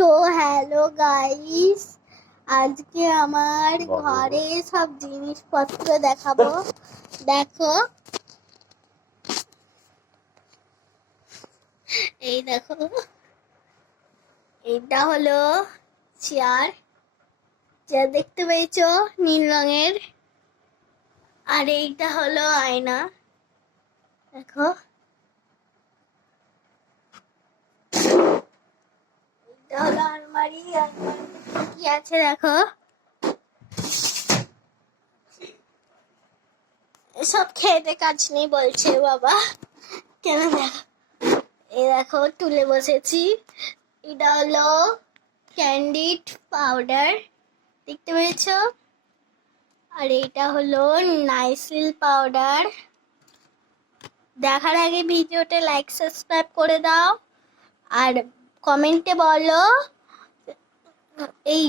So hello guys, আজকে আমার ঘরে সব জিনিসপত্র দেখাবো। দেখো, এই দেখো, এটা হলো চেয়ার, যা দেখতে পেয়েছো নীল রঙের। আর এইটা হলো আয়না, দেখো। এটা হলো আলমারি, আলমারিতে কি আছে দেখো। এসব খেতে কাজ নেই বলছে বাবা, কেন দেখো। এই দেখো তুলে বসেছি, এটা হলো ক্যান্ডিড পাউডার, দেখতে পেয়েছো। আর এটা হলো নাইসিল পাউডার। দেখার আগে ভিডিওতে লাইক সাবস্ক্রাইব করে দাও আর কমেন্টে বলো এই